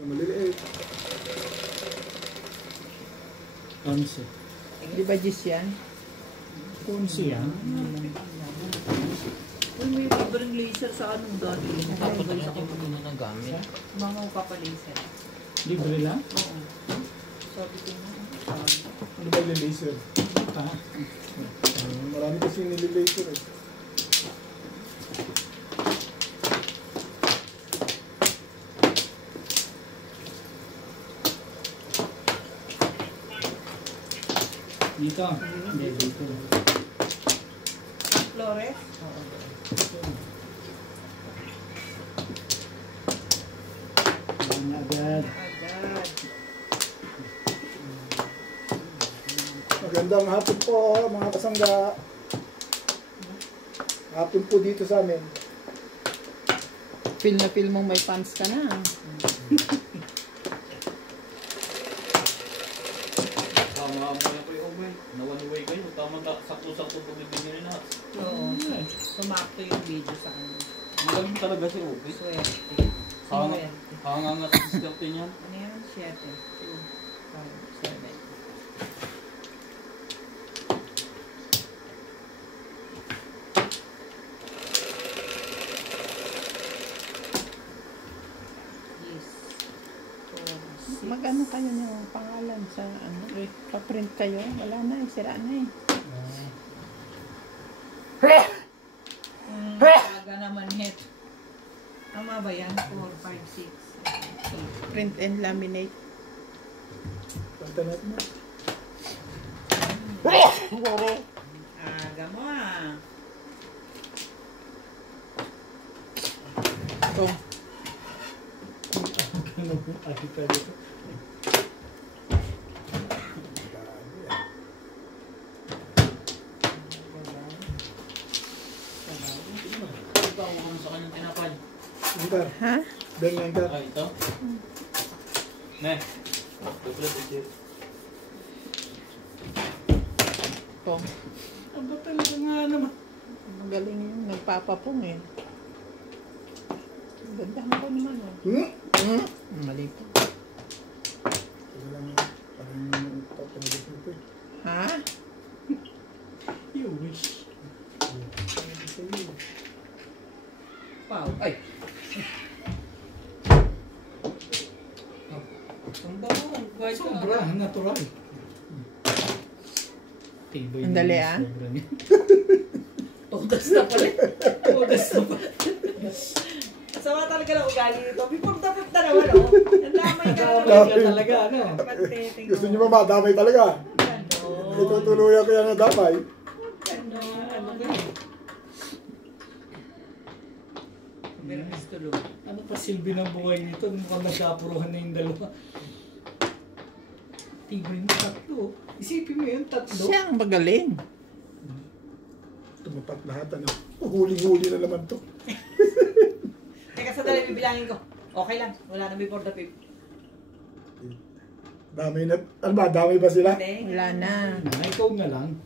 Maliliit. Konse. Di ba Jis yan? Konse yan? Uy, may libreng laser sa anong dati. Tapos na yung muna ng gamit. Mga kapalaser. Libre lang? Oo. Sabi ko na. Ano ba yung laser? Ah. Marami kasi nililaser eh. Dito. Hindi, dito. Flores? Oo. Yan agad. Agad. Magandang hapon po mga kasangga. Hapon po dito sa amin. Feel na feel mong may fans ka na. Tama mo na po yung way. Nawan-way kayo. Tama sakto-sakto pagbibigyan nila. Oo. Sumakto yung video sa ano. Magaling talaga si Obi. Swerte. Hangangat Swerte. hangangat ang diskarte niyan. Ano yan? 7. 2, 5, 7. Mag-ano kayo ng pangalan sa ano? Pa-print kayo? Wala na eh. Sira na eh. Aga naman hit. Tama ba yan? 4, 5, 6, 8. Print and laminate. Palitan natin na. Aga mo ah. Ito. Ay, ka dito. Ikaw mo sa kanyang tinapay. Enter. Ha? Ben na enter. Ay, ito. Ne. Double digit. Ito. Aba talaga nga naman. Magaling yung nagpapapong eh. Ganda ko naman eh. Mali po. Parang papanagit mo po eh. Ha? You wish. Wow. Ay. Ang bango. Sobra. Natural. Tibay Ang dali, ah. sobra niya. Todas na pala. Todas na pala. Sama talaga lang ugali nito. Before the fifth na naman, oh. Nandamay ka naman. Damay ka talaga, ano? Gusto nyo ba madamay talaga? Itutuluyan ko yan na damay. Ano ba yun? Pero gusto lo. Ano pa silbi ng buhay nito? Mukhang nagkapuruhan na yung dalawa. Tibay mo tatlo. Isipin mo yun, tatlo. Siya ang magaling. Tumapat lahat ano. Huli-huli na naman to. Teka, sandali, bibilangin ko. Okay lang. Wala na before the fifth. Damay na. Ano ba? Damay ba sila? Hindi. Wala na. Na, ikaw na lang.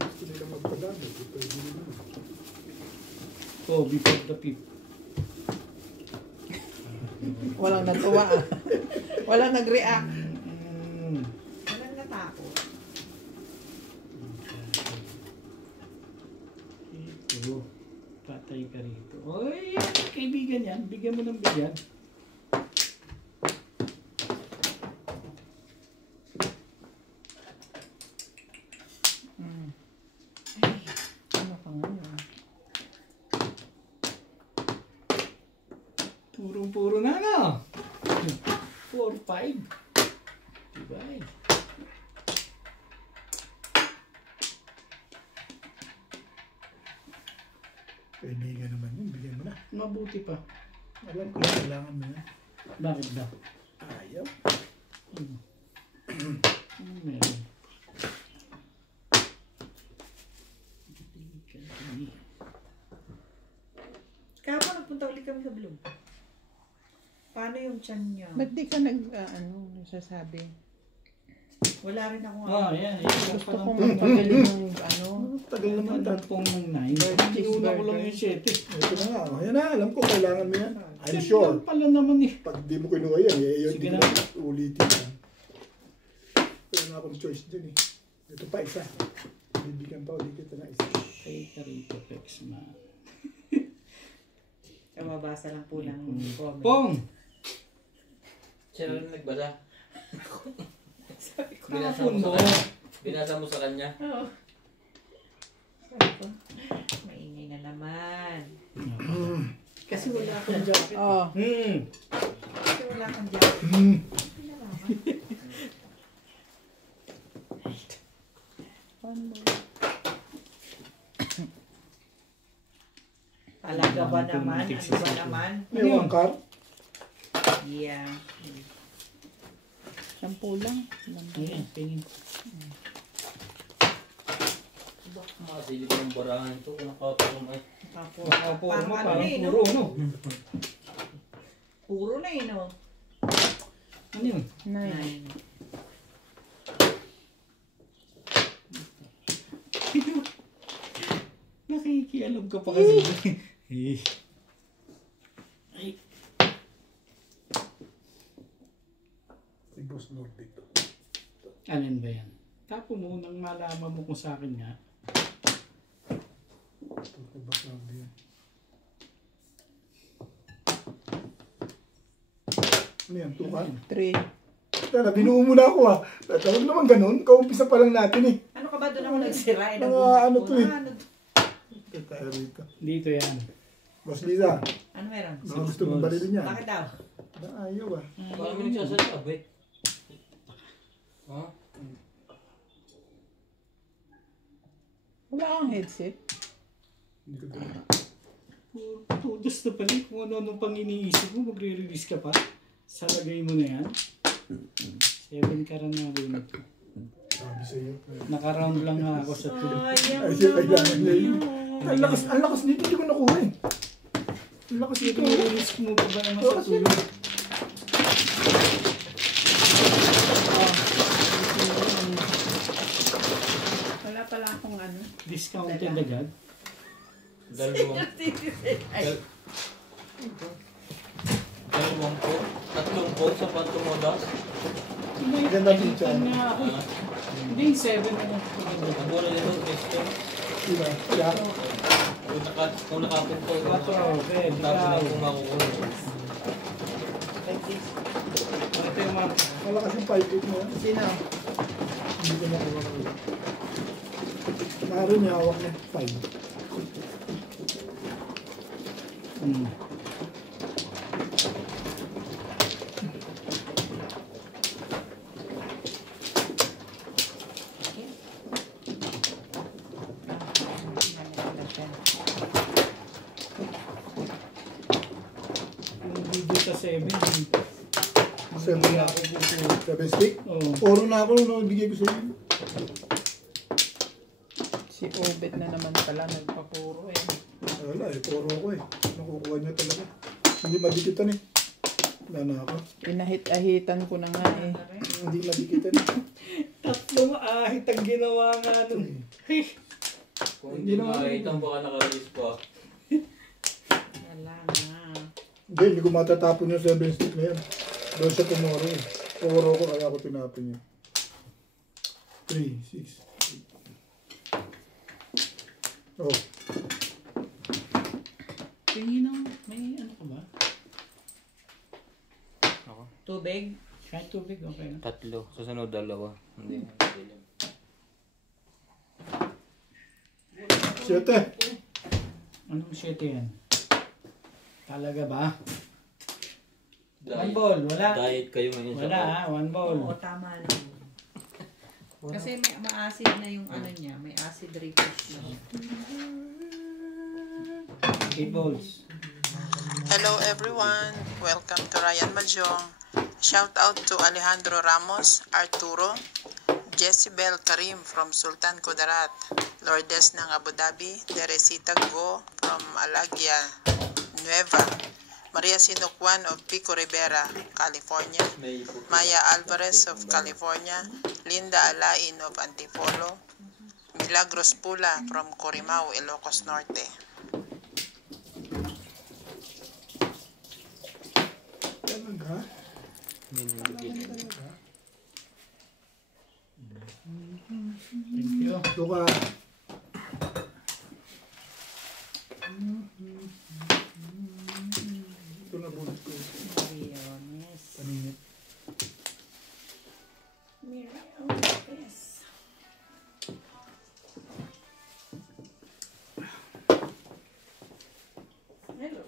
Gusto nila magpadamay. Pwede naman. Oh, before the fifth. Walang natuwa ah. Walang nag-react. Walang natakot. Ito. Patay ka rito. Oy, kaibigan yan. Bigyan mo ng bigyan. Ano ka ngayon? Purong-puro na, no? 4, 5. Diba? Kaibigan naman yun. Bigyan mo na. Mabuti pa. Alam ko kailangan mo yan. Bakit daw? Ayaw. Meron. Kahapon nagpunta ulit kami sa Bloom. Paano yung tiyan niya? Ba't di ka nag, ano, nagsasabi? Wala rin ako Yan. Gusto kong magaling yung ano. Tagal naman Naman dati. pong ng 9. Tinuna ko lang yung 7. Ito na nga. Ayan na, alam ko kailangan mo yan. I'm sure. Pala naman eh. Pag di mo kinuha yan, yun Sige hindi na. na ulitin yan. Wala na akong choice dun eh. Ito pa isa. Bibigyan pa ulit kita na isa. Tay ka rito, Pexman. Mabasa lang po ng comment. Pong! Siya na rin nagbasa. Sabi ko, Binasa mo sa kanya. Binasa mo sa kanya. oo. Sabi ko, maingay na naman. Kasi wala akong jacket. Oh, Kasi wala akong jacket. Pinalaman. one more. Talaga ba naman? Ano ba naman? May wangkar? Yeah. 10 lang. Ayan, pingin. Makasilip ng barahan ito. Kung nakapagong ay. Nakapuro mo, ano parang eh, no? puro, no? Puro na eh, no? Ano yun? 9. Nakikialam ka pa kasi. Eh. Ay, Si Boss Lord dito. alin ba yan? Tapo mo nang malaman mo kung sa akin nga. Ito kay Boss Lord yan. Ano yan? Tukan? 3. Tara, binuo mo na ako ha. Tawag naman ganun. Kaumpisa pa lang natin eh. Ano ka ba doon ako nagsira? Eh, Ano to eh? Ano to? Ito tayo rito. Dito yan. Boss Liza, Ano meron? baka gusto mong barilin yan. Bakit daw? Ayaw ah. Parang may nagsasalita ba eh? Ha? Wala kang headset. Hindi ko dala. Tudos na pala kung ano pang iniisip mo, magre-release ka pa. Sa lagay mo na yan. 7 ka rin na rin ito. Sabi sa'yo. Naka-round lang nga ako sa 2. Sayang Ay, siya kailangan naman niya yun. yun. Ang lakas dito, hindi ko nakuha eh. Ang lakas dito. Release mo pa ba naman sa 2? Wala pala akong ano. Discounted agad. Dalawang po. Tatlong po sa patumodas. Ganda picture. Nga ako. Ah, Hindi, 7 na lang. ang bola nito, Cristo. Diba? Kaya, Kung nakapunto. 4, okay, Tapos na ikaw. kung makukuha. Ito yung mga... malakas yung 5-8 mo. Sino? Hindi ko nakuha. Naroon niya hawak na 5. Yung video sa 7. 7 na ako. 7 stick. Oo. Oro na ako nung nabigay ko sa'yo. Si Obet na naman pala nagpapuro eh. Wala eh, puro ako eh. Nakukuha niya talaga. Hindi madikitan eh. Wala na ako. Pinahit-ahitan ko na nga eh. Hindi madikitan eh. Tatlong ahit ang ginawa nga nun. Kung hindi Hindi naman. makakita, baka nakarelease pa. Wala na. Hindi ko matatapon yung 7 stick na yan. Doon sa tomorrow eh. Puro ko kaya ako tinapon yun. 3, 6, 8. Oh. Tingin na, may ano ka ba? Tubig? Kahit tubig, okay na. Tatlo. Susunod dalawa. Hindi. 7. Anong 7 yan? Talaga ba? One Diet. ball, wala. Diet kayo ngayon Wala ha, one ball. Oo, tama lang. Kasi may ma-acid na yung ano niya. May acid reflux siya. 8 balls. Hello everyone, welcome to Ryan Majong. Shout out to Alejandro Ramos, Arturo, Jezebel Karim from Sultan Kudarat, Lourdes ng Abu Dhabi, Teresita Go from Alagia Nueva, Maria Sinucuan of Pico Rivera, California, Maya Alvarez of California, Linda Alain of Antipolo, Milagros Pula from Corimao, Ilocos Norte. Talaga? Thank you. Ito ka. Ito na bunot ko. Mariones. Paninit. Mariones. Hello.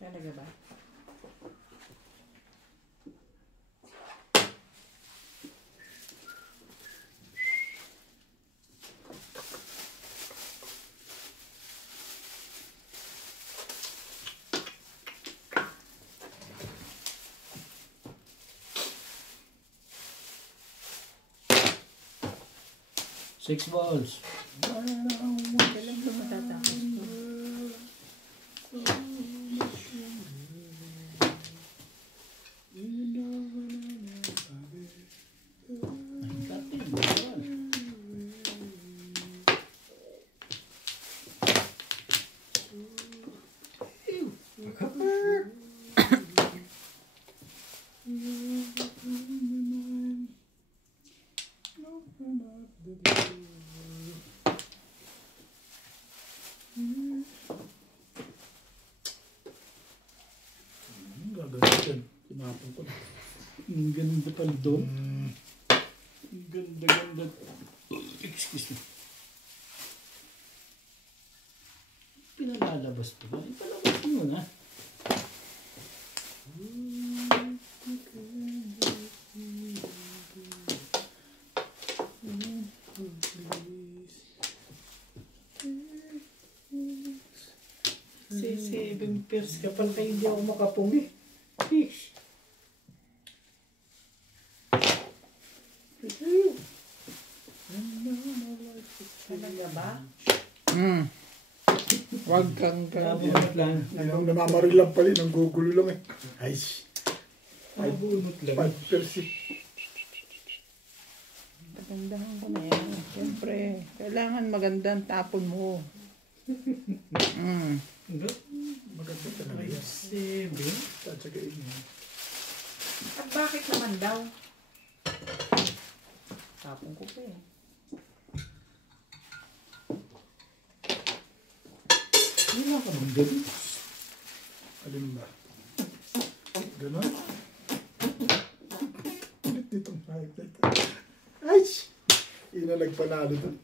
Talaga ba? Six balls. Kailan ba matatapos to? Gagamitin. Tinapon ko na. Ang ganda pala doon. Ang ganda. Excuse me. Pinalalabas pa ba? Ipalabas mo na. Si 7 pairs ka pala kayo, hindi ako makapumi. Fish. Talaga ba? Wag kang Nabunot lang. Ang namamaril lang pala, nang gugulo lang eh. Ay, Nabunot lang. 5%. Pagandahan ko na yan. Siyempre, kailangan magandang tapon mo. Maganda talaga yan. 7. Tatsagain mo. At bakit naman daw? Tapon ko pa eh. Wala ka bang ganun? Alin ba? Ganon? Ulit ditong hayop na ito. Ay! Ina nagpanalo doon.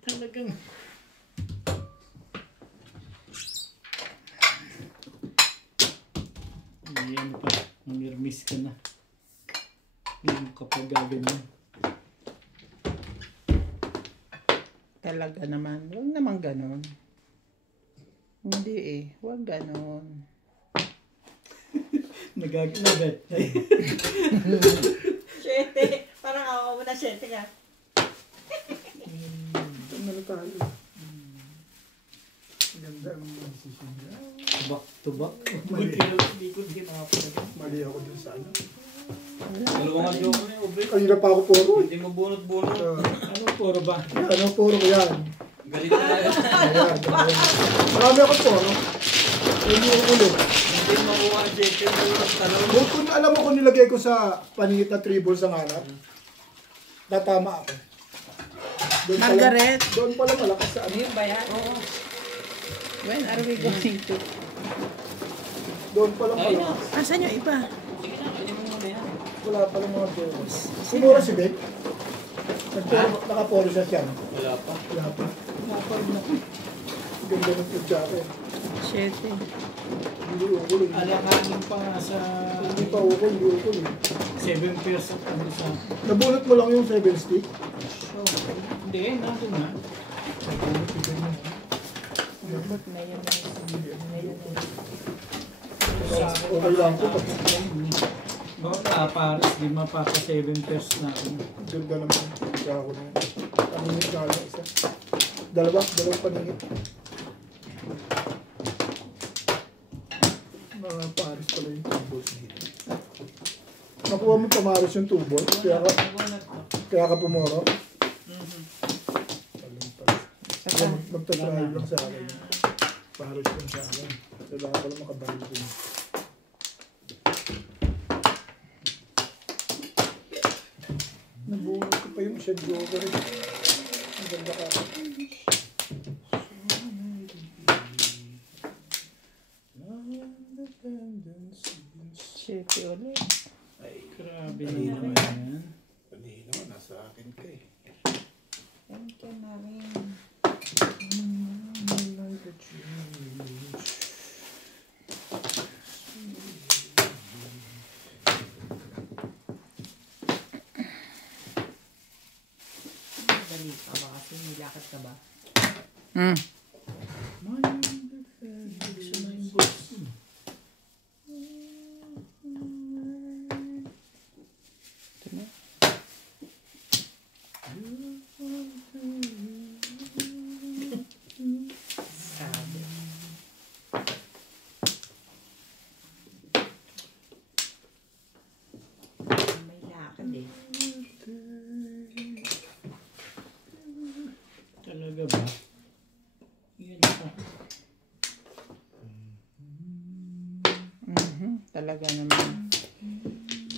Talagang. Ayan pa. Nangirmis ka na. Yung kapag gaganyan. Talaga naman. Huwag naman ganon. Hindi eh. Huwag ganon. Nagagalagat. Siyete. Parang ako mo na siyete ka. Ito na lang tayo. Ganda ang decision niya. Back to back. Mali. Hindi ko ginapon. Mali ako dun sa ano. Dalawang nga joke na yun, Obre. Kanina pa ako puro. Hindi mo bunot-bunot. Anong puro ba? Yan, anong puro ko yan? Galit na tayo. Ayan, ayan. Marami ako puro. Hindi ko ulit. Hindi makuha ang check-in. Talong. Kung alam mo kung nilagay ko sa paningit na tribble sa nganap, tatama ako. Doon pala- Margaret. Doon pala malakas sa ano. Ayun ba yan? Oo. When are we going to? Doon pala Ayun na. malakas. Asan yung iba? Sige na, pwede mo muna yan. Wala pala mga puro. Sumura si Beck. Nakapuro siya siya. no? Wala pa. Wala pa. Ganda ng pagkaka. 7. Hindi ukol eh. Alanganin pa nga sa Hindi pa ukol, hindi ukol eh. 7 pairs at ano sa... Nabunot mo lang yung 7 stick. So, Hindi, nandun na. Nagpumitigan mo. Lubot na yan. Okay lang po. Baka pares, di mapapa 7 pairs na ako. Ganda naman. Kaya ako na yun. Paningit na lang isa. Dalawang paningit. Mga pares pala yung 2 balls dito. Nakuha mo pamares yung 2 balls. Kaya ka pumoro. Saka, Magta-try lang sa akin. Pares lang sa akin. Kailangan ko lang makabalik din. Nabuhat ko pa yung shed joker eh. Ang ganda ka. shit ulit. Ay, Grabe naman yan. hindi naman. Nasa akin ka eh. Thank you, Mami. Like a change. Dali ka ba? Kasi nilakad ka ba? Ito na. Sabi. May lakad eh. Talaga ba? Yan pa. Talaga naman.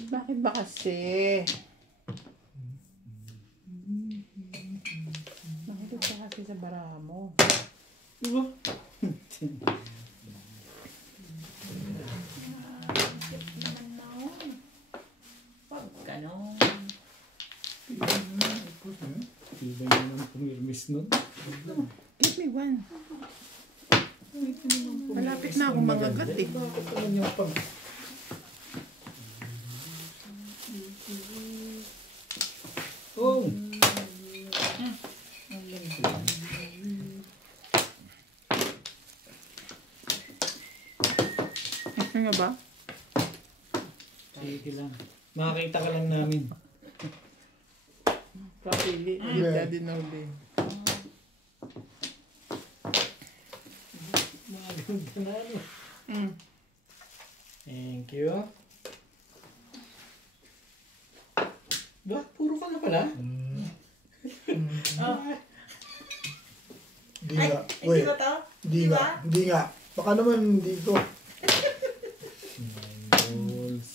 Bakit ba kasi? Bakit ba kasi sa bara mo? Diba? Pag ganon. Diba yun ang pumirmis nun? Give me one. Malapit na akong mangagat eh. Bakit naman yung pang... Oh! Ano nga ba? Sige lang. Makakita ka lang namin. Papili. Gita din uli. Maganda na ano. Mm. Thank you. Ba? Puro ka na pala? Di Ay, nga. hindi Wait. ba to? Di nga. Di nga. Baka naman dito. Balls.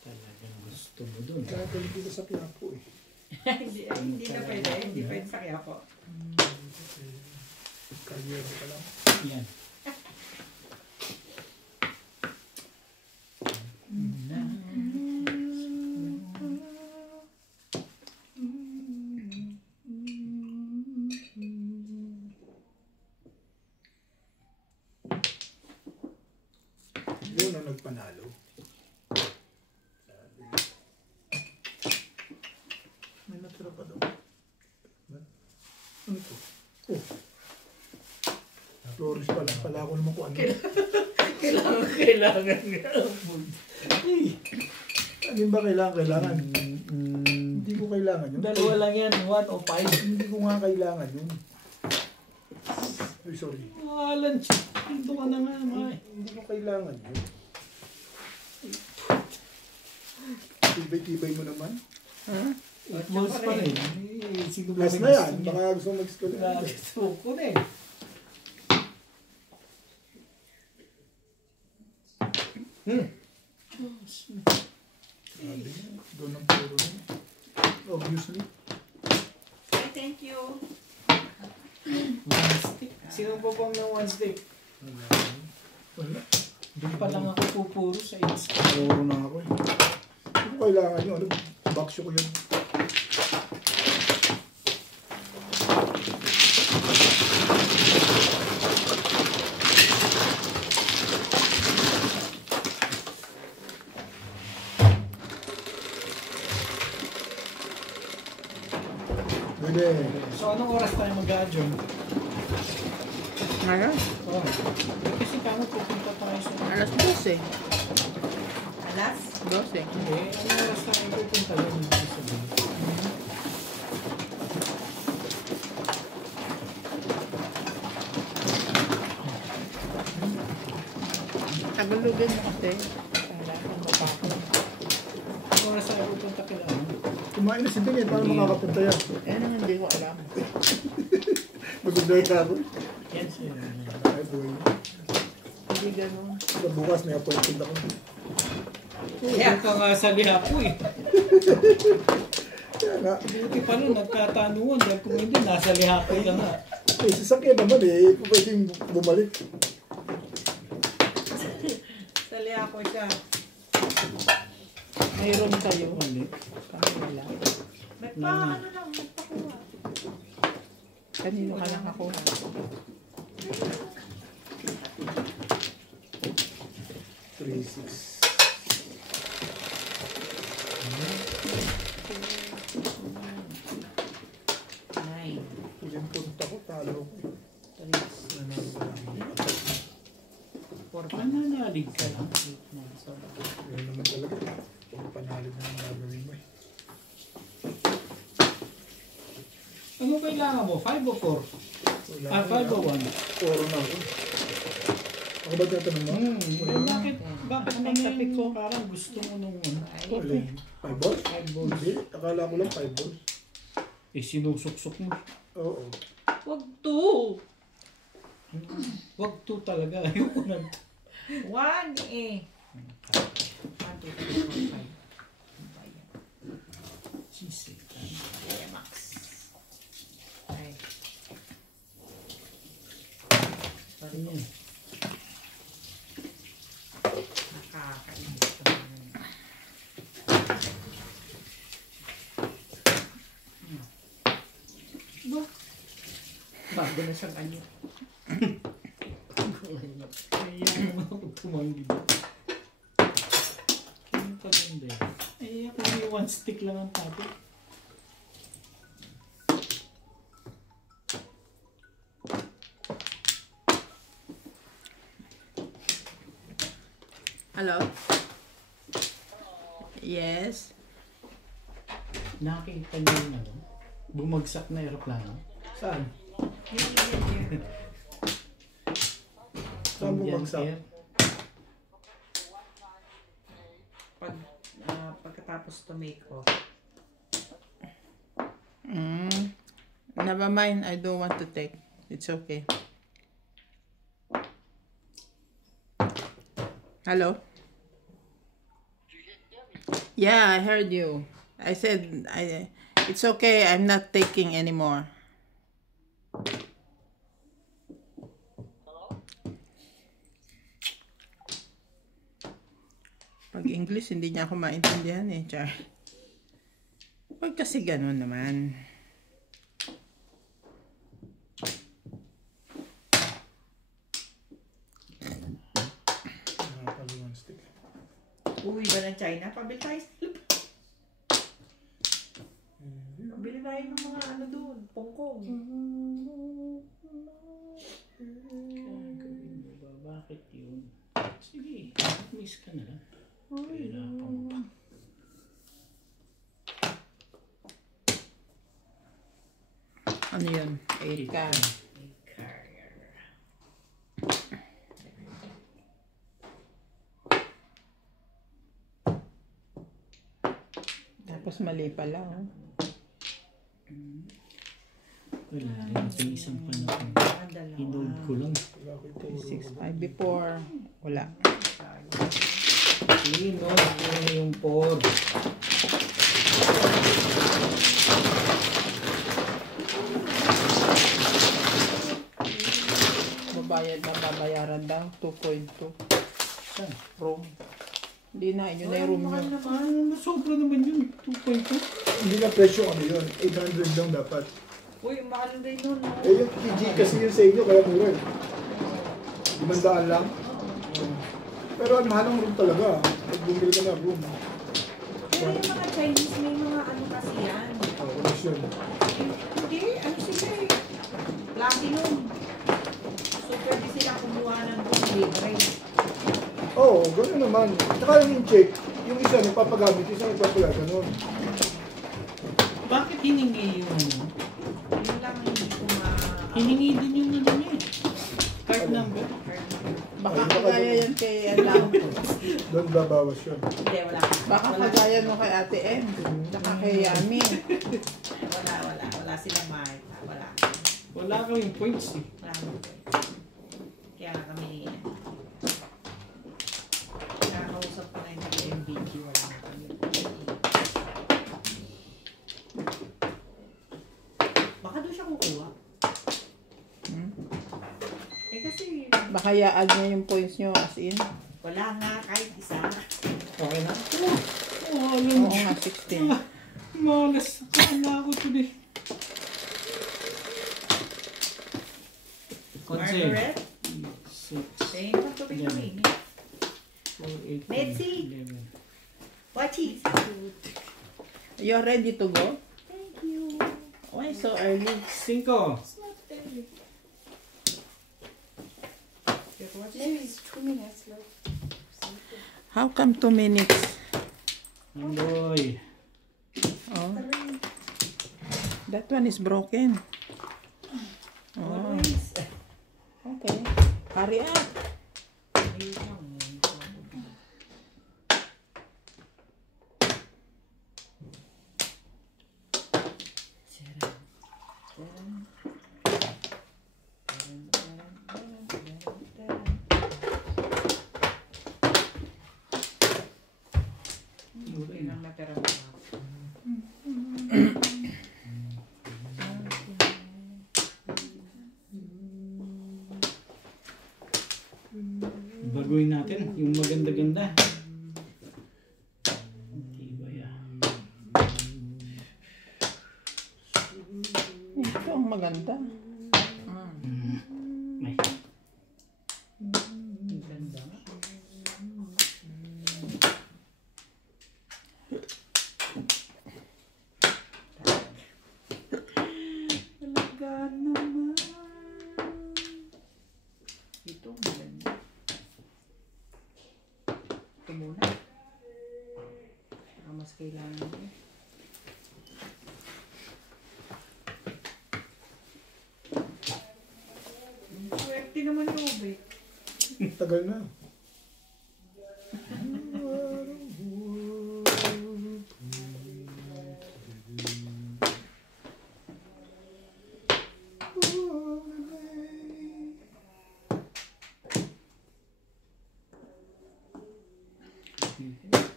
Talagang gusto mo dun. Kaya pala dito sa Quiapo eh. Hindi na pwede. Hindi pwede sa kaya ko. Kaya ka lang. Yan. Yun ang nagpanalo. May natira pa daw. Ano ito? Oh. Flores pala. Pala ako naman kung ano. Kailangan nga. Alin ba kailangan? Hindi ko kailangan yun. Dalawa lang yan. 1 o 5. Hindi ko nga kailangan yun. Ay, sorry. Alan, dito ka na nga, May. Hindi ko kailangan yun. Tibay-tibay mo naman. Huh? Balls pa rin. Sino ba Last na yan. Baka gusto mo mag-school. Gusto ko na eh. Sabi niya, doon ang puro niya. Obviously. Ay, thank you. One stick. Sino po bang ng one stick? Wala. Doon pa lang ako pupuro sa ins. Puro na ako eh. Hindi ko kailangan yun. Ano? Baksyo ko yun. Pwede. So, anong oras tayo mag-adjourn? Ngayon, Oh. Kasi kamo pupunta tayo sa... alas 12. Alas? 12. Hindi, anong oras tayo pupunta yun? Tagalogin mo kasi. Kala kang mapako. Anong oras tayo pupunta kailangan? Kumain na si Tingin, paano makakapunta yan? Eh, nang hindi ko alam. Magugday ka ako. Yan siya. Ay, boy. Hindi ganun. Sa bukas may appointment ako. Kaya ka nga sa liha ko eh. Kaya nga. Buti pa nun, nagkatanuan. Dahil kung hindi, nasa liha ko yan nga. Eh, sasakyan naman eh. Pwedeng bumalik. Sali ako siya. Mayroon kayo. Mali. Kami wala. Ano lang, magpakuha. Kanino ka lang ako? 3-6. Huling punta ko, talo ko. Pananalig ka lang. Yun naman talaga. Kung panalig na ang gagawin mo eh. Ano kailangan mo? 5 o 4? Wala Ah, 5 o 1? Puro na ako. Ako ba tatanong mo? Bakit Ano naman yung topic ko? parang gusto mo nung ano? Alin? 5 balls? 5 balls. Hindi. Akala ko lang 5 balls. Eh, sinusuksok mo. Oo. Wag to. Wag to talaga. Ayoko na. 1 eh. 1, 2, 3, 4, 5. Sisi. Max. Ay. Sorry. Ayan. Nakakainis naman. Bago na siyang ano. Kaya naman ako tumanggi. Ano ka ganda eh? Eh, ako may 1 stick lang ang tabi. Hello? Yes? Nakita niyo yung ano? Bumagsak na aeroplano. Saan? Yun. Saan bumagsak? Air. Pagkatapos tumiko. Never mind, I don't want to take. It's okay. Hello? Yeah, I heard you. I said, it's okay, I'm not taking anymore. Pag English, hindi niya ako maintindihan eh, Char. Pag kasi ganun naman. Nakapalo 1 stick. Uwi ba ng China? Pabili tayo sa Pabili tayo ng mga ano doon. Pongkong. Gagawin mo ba? Bakit yun? Sige, miss ka na lang. Kailangan mo pa. Ano yun? 8 ka. Tapos mali pala, oh. Wala rin. Ito isang panahon. Ang dalawa. Inood ko lang. Wala ko ituro. 6, 5 before. Wala. Inood ko na yung 4. Babayad na babayaran daw. 2.2. Saan? Room. Hindi na, yun na yung room Mahal nyo. naman. Sobra naman yun. 2.2. Hindi na presyo ano yun. 800 lang dapat. Uy, mahal din nun. No? Eh yung PG kasi yun sa inyo kaya mura eh. 500 lang. Pero ang mahal ng room talaga. Pag bumili ka na room. Pero yung mga Chinese, may mga ano kasi yan. Connection. gano'n naman. Tsaka yung check, yung isa nagpapagamit, yung isa nagpapagamit, gano'n. Bakit hiningi yung ano? Yun lang hindi ko Hiningi din yung ano niya eh. Card number. Baka kagaya yan kay Alam. Doon babawas yun. Hindi, wala. Baka kagaya no kay Ate M. Saka kay Yami. Wala sila Martha. Wala. Wala kaming points eh. Wala kami. Kaya kami, nakakausap pa na yung MBG. Wala na kami. Baka doon siya kukuha. Eh kasi, Baka i-add niya yung points nyo as in. wala nga kahit isa. Okay na? Oo, Oo nga, 16. malas. Kala ako today. Consent. Margaret, 6, tingin mo tubig na may. 4, 8, Nancy. 11. What is? You're ready to go? Thank you. Why so early? 5. It's not very. Maybe it's 2 minutes left. How come 2 minutes? Andoy. Oh. That one is broken. Oh. Okay. Hurry up. Baguhin natin yung maganda-ganda. Diba yan? Ito ang maganda. May. Talaga naman. Ito, maganda. Ito muna. Mas kailangan ko. Swerte naman yung ube. Tagal na.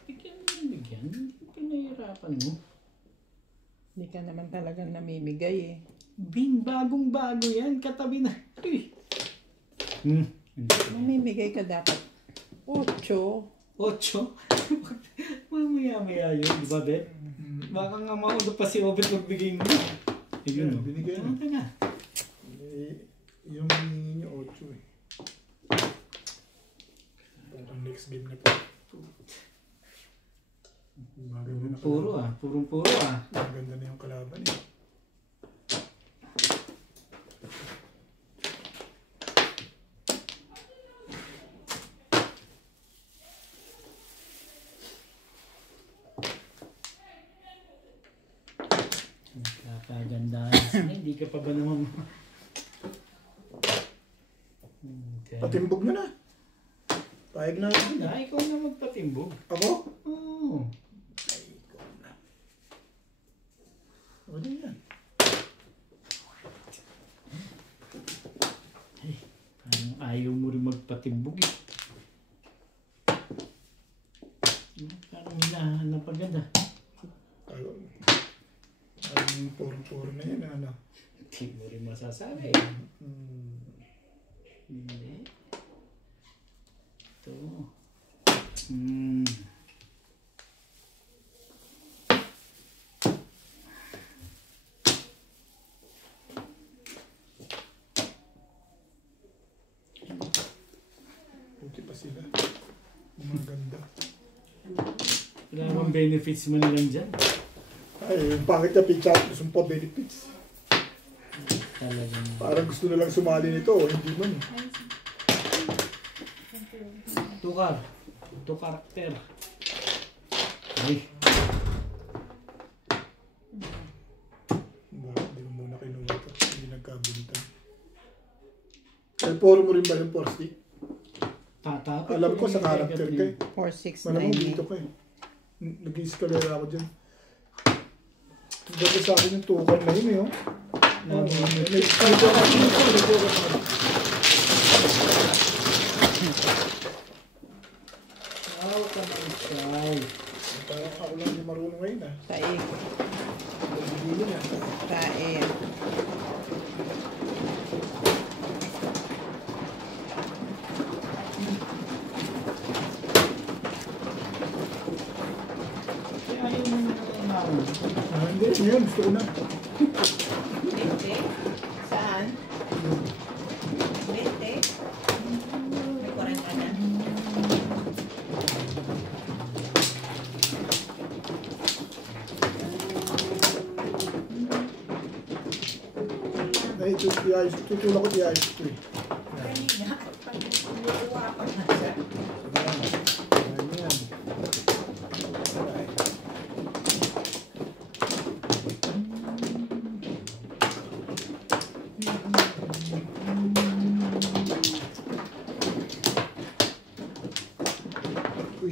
Bigyan mo yung bigyan. Pinahirapan mo. Hindi ka naman talagang namimigay eh. Bing, bagong-bago yan. Katabi na. Uy. Mamimigay ka dapat. 8. 8? Mamaya-maya yun, di ba, Bet? Baka nga mauna pa si Obet magbigay mo. Ayun, Binigay na. Ano ka na? Yung hingin niyo 8 eh. Parang next game na po. Maganda na Puro ah. Purong-puro ah. Maganda na yung kalaban eh. Nagkakagandahan. Hindi ka pa ba naman... Okay. Patimbog nyo na. Pahig na ako. Na, ikaw na magpatimbog. Ako? Oo. Ay, ikaw na. Ako din yan. Parang ayaw mo rin magpatimbog eh. Parang hinahanap agad ah. Ang puro-puro na yan, ano? Hindi mo rin masasabi. Hindi. Ito. Puti pa sila. Maganda. Wala bang benefits man lang dyan? Ay, yung pangit na pitch out, gusto pa benefits. Talagang. Parang gusto na lang sumali nito, o hindi man. Tukar. to karakter. Ay, Bakit hindi mo muna kinuha ito? Hindi nagkabuntan. Ay, puro mo rin ba yung 4 stick? tatapos. Alam ko sa character ka eh. 4, 6, Malamang 9, dito ka eh. Nag-i-escalera ako dyan. Ganda sa akin yung tukal na yun eh. Oh. May dito ako. Wow, kamang siyay. Parang ako lang yung marunong ngayon ah. Tae. Hindi na. Tae. Kaya yung naman. Hindi, ngayon gusto ko na. Bente? Saan? Bente? May 40 na. Ay, tutulak ko i-ayos ito eh. Kanina, pag kumukuha pa na siya. Ganyan. Uy,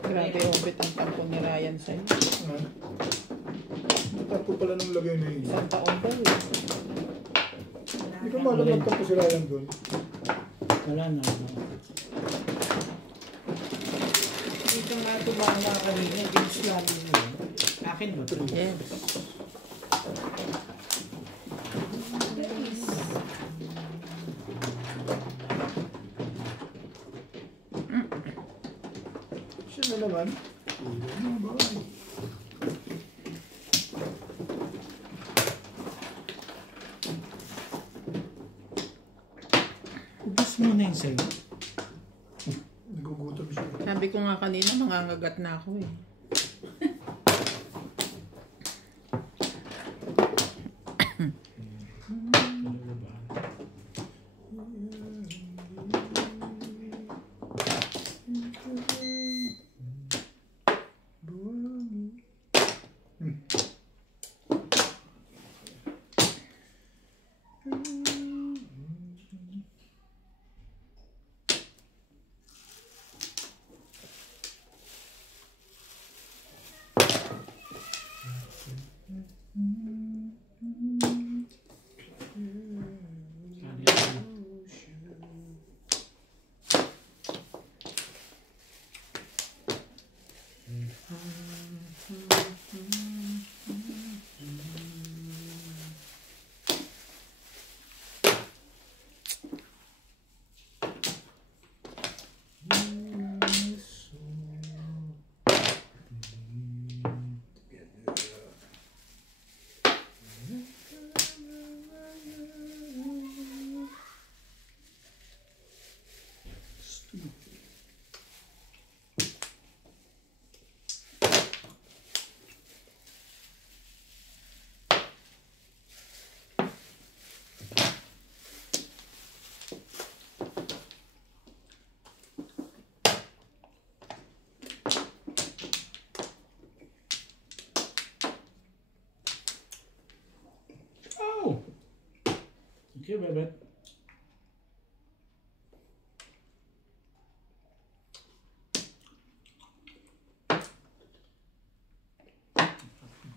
Grabe, obit ang tampo ni Ryan sa'yo. Tapo pala nung lagay na yun. Isang taon daw eh. Hindi ko malam nagtapo si Ryan doon. Wala na. Dito nga tumama kanina. Dito lalo mo yun. Akin ba? Yes. Siya na naman. Iwan mo ba? Ubus mo na yun sa'yo. Nagugutom siya. Sabi ko nga kanina, mangangagat na ako eh. Oh! Thank you, baby.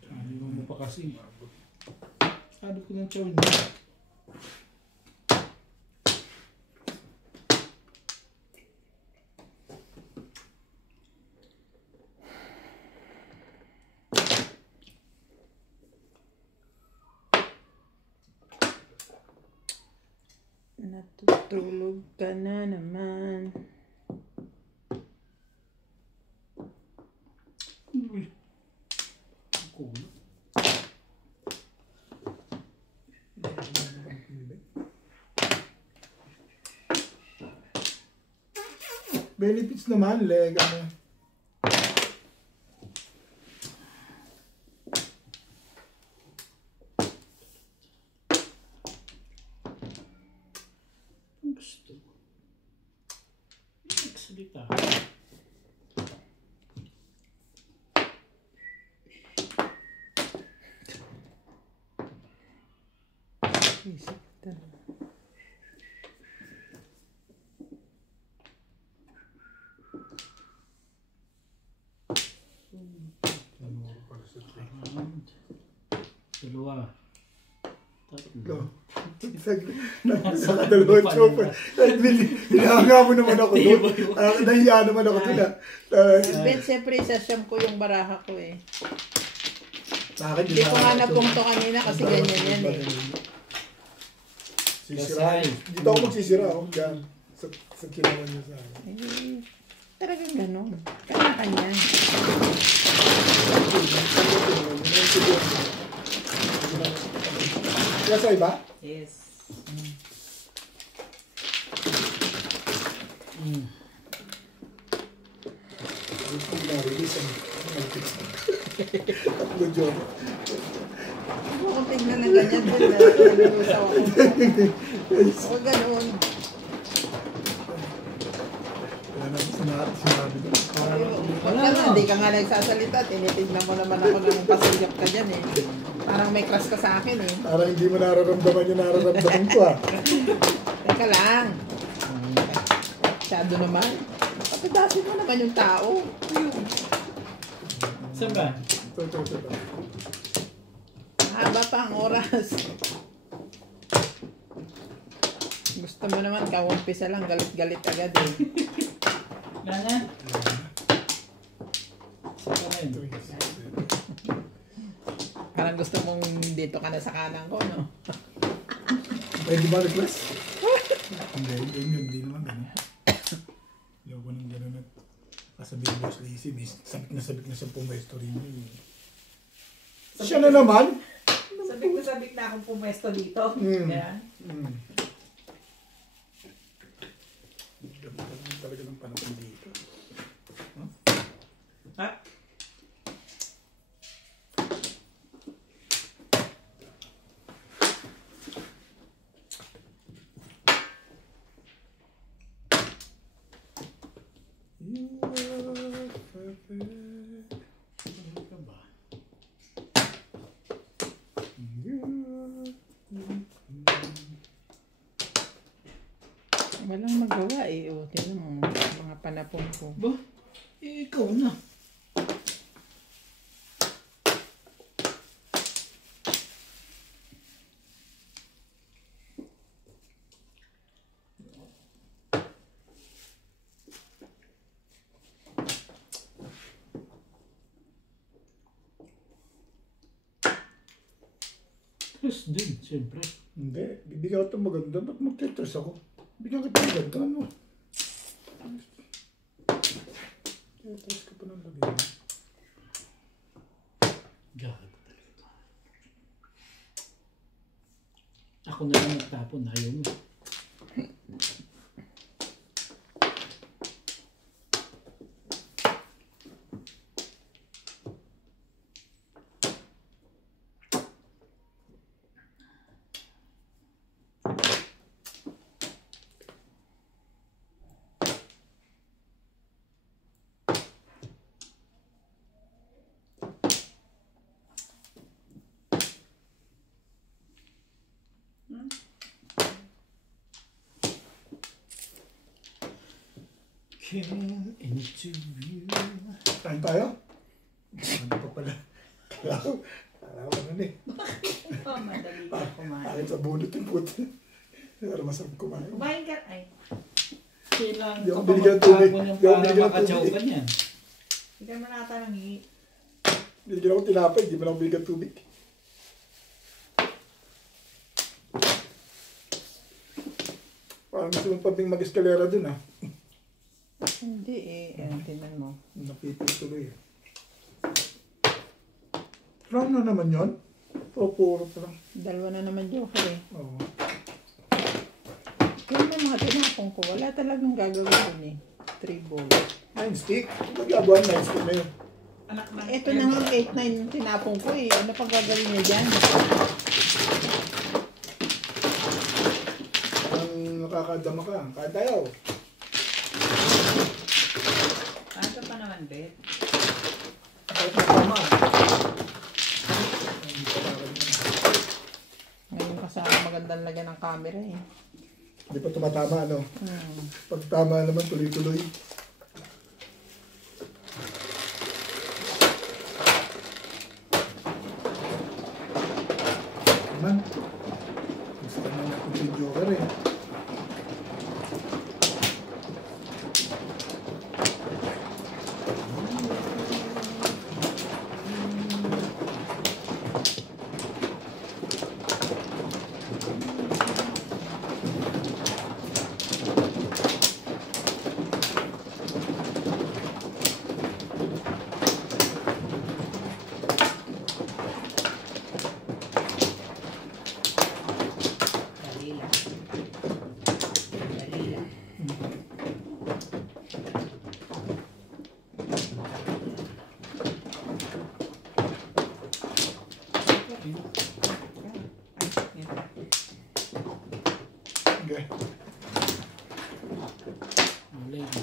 Sabi mo pa kasi. Sabi ko ng chow niya. Natutulog ka na naman. Uy. Cool. Benefits naman, leg, ano. Ang gusto ko. Next. magsalita. Isip ka. Round. Dalawa. Tatlo. Sa kadalawang chopper. Hinahanga mo naman ako doon. Nahiya naman ako doon. Ben, siyempre isasyam ko yung baraha ko eh. Sa akin, Hindi ko nga napunto kanina kasi ganyan yan eh. Sisirain. Dito ako magsisira ako dyan. Sa kinawan niya sa akin. Eh, talagang ganun. Kanya-kanya. Kaya sa iba? Yes. Tatlo job. Huwag akong tignan na ganyan din na nalilusaw ako. Huwag ganun. Wala na sinabi doon. Huwag ka na, hindi ka nga nagsasalita. Tinitignan mo naman ako ng pasilyap ka dyan eh. Parang may crush ka sa akin eh. Parang hindi mo nararamdaman yung nararamdaman ko ah. Teka lang. Masyado naman. Kapitasin mo naman yung tao. Saan ba? Ito. Haba pa ang oras. Gusto mo naman, kaumpisa lang, galit-galit agad eh. Nana? Saan ka na yun? Parang gusto mong dito ka na sa kanan ko, no? Pwede ba request? Hindi naman gano'n. Ayoko nang gano'n at kasabihin Boss Lazy, sabik na siya pumesto rin eh. Siya na naman? Sabik na akong pumesto dito. Kaya? Talaga ng panahon dito. Ha? Ano ka ba? Walang magawa eh. O, tinan mo, mga panapon ko. Ba? Eh, ikaw na. Stress din, siyempre. Hindi, bibigyan ko ito maganda. Ba't mag-stress ako? Bigyan kita maganda, ano? Stress ka pa ng labi. Gago talaga. Ako na lang nagtapon, ayaw mo. Came into view. Kain tayo? Ano pa pala? Kala ko ano eh. Madali ka kumain. Akin sa bunot yung puto. Pero masarap kumain. Kumain ka. Ay, Kailangan Di ka ako pa binigyan ng tubig. magtapon yung Di ako para binigyan ng makachaw tubig. ka niyan. hindi ka naman ata nang hihi. Binigyan ako tinapay, di ba lang bigyan tubig? Parang gusto mong pabing mag-eskalera dun ah. Hindi eh. Tinan mo. Napipil tuloy eh. Round na naman yun? Puro pa lang. Dalawa na naman joker eh. Oo. Kaya may mga tinapong ko, wala talagang gagawin eh. 3 balls. 9 stick? Magagawa 9 stick na yun. Anak na. Ito na nga 8-9 yung tinapong ko eh. Ano pang gagawin niya dyan? Parang nakakadama ka. Kain tayo. 100. Kahit matama. Ngayon kasama magandang lagyan ng camera eh. Hindi pa tumatama, no? Pag tama naman, tuloy-tuloy. Naman. Gusto ka na kung si Joker eh. Dali lang. Dali lang. Okay. Malay na.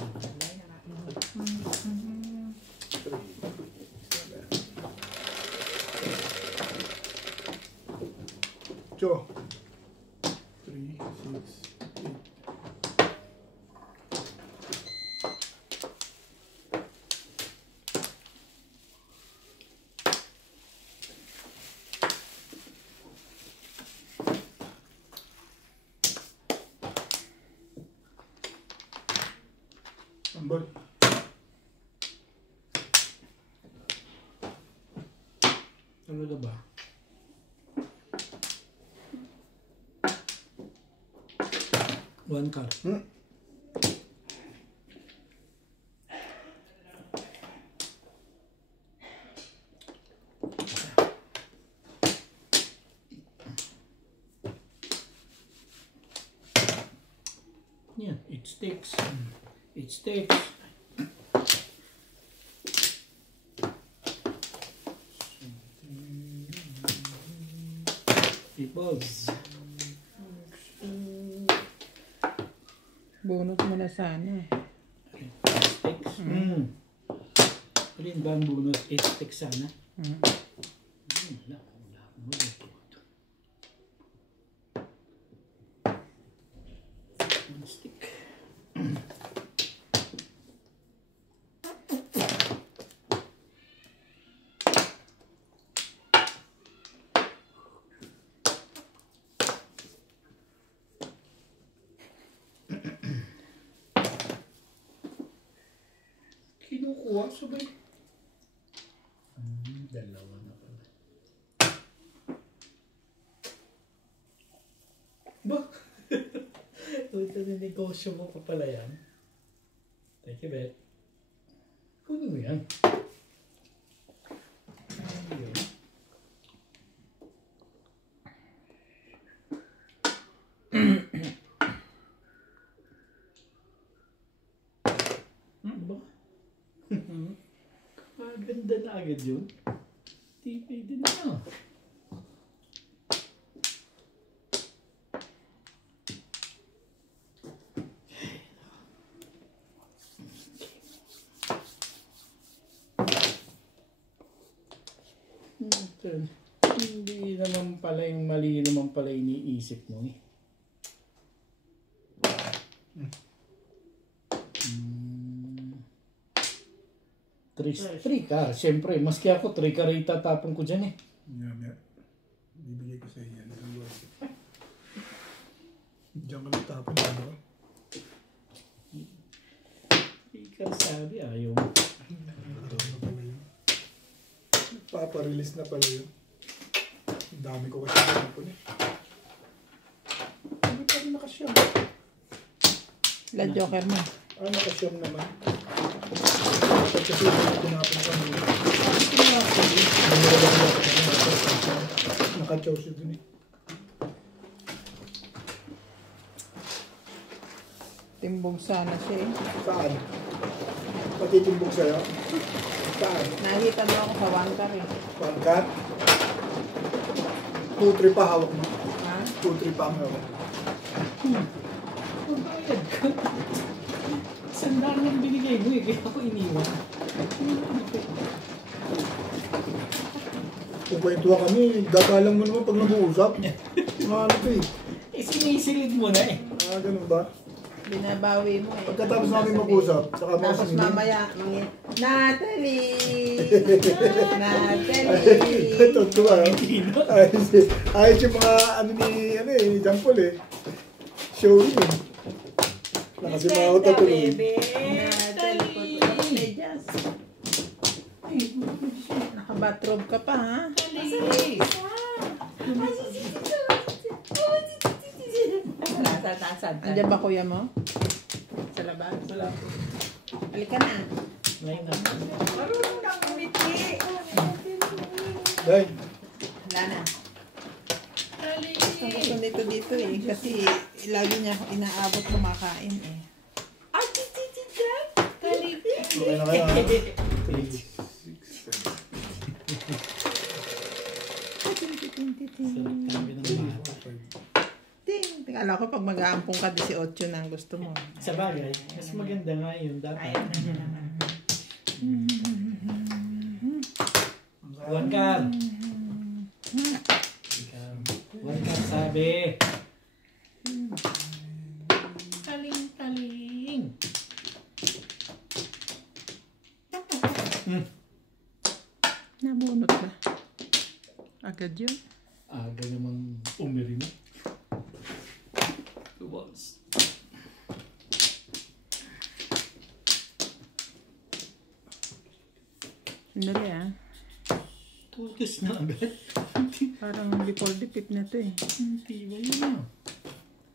Joe. 3, 6, 8. Ambol. Ano na ba? One card. Yeah, it sticks. It sticks. It balls. Bunot mo na sana. Sticks. Alin ba ang bonus? It sticks sana. Wala. One stick. Kinukuha sabay. Dalawa na pala. Ba? Ito na negosyo mo pa pala yan. Thank you, Bet. Kunin mo yan. Ayun. Ba? Maganda na agad yun. Tipay din na. Hindi naman pala yung mali naman pala iniisip mo eh. Three car. Siyempre, maski ako, 3 car itatapon ko dyan eh. Yan. Bibigay ko sa iyo. Diyan ka nagtapon. Ano? 3 car sabi, ayaw. Paparelease na pala yun. Ang dami ko kasi tinapon eh. Hindi pa rin nakasyam. La Joker mo. Nakasyam naman. Kasi tinapon ko nila. Nakachaw siya dun eh. Timbog sana siya eh. Saan? Patitimbog sa'yo? Saan? Nakita mo ako sa one car eh. Pangkat? 2-3 pa hawak mo. Ha? 2-3 pa ang hawak. Sandaan lang binigay mo eh, kaya ako iniwan. Kung kwentuha kami, gagalang mo naman pag nag-uusap. Mga ano to eh. Eh, sinisilid mo na eh. Ganun ba? Binabawi mo eh. Pagkatapos namin mag-usap, saka mga Tapos singin. mamaya, Natalie! Natalie! Tuntua. Ayos yung mga ano ni John Paul eh. Showroom eh. Nakasimaw na tuloy. Natalie! Medyas. Naka-bathrobe ka pa ha? Andiyan ba kuya mo? Sa labas? Halika na. Ngayon na. Marunong nang umiti. Day. Wala na. Gusto nito dito eh. Kasi lagi niya ako inaabot kumakain eh. Ay, dyan. Okay na kaya. Sabi ng bata. Ting! Akala ko pag mag-aampong ka, 18 na ang gusto mo. Sa bagay, mas maganda nga yun dapat. One card. One card sabi. Taling. Nabunot ba? Agad yun? Aga naman umiri na. Two balls. Sandali ah. Tutos na agad. Parang before the pip na to eh. Hindi ba yun ah?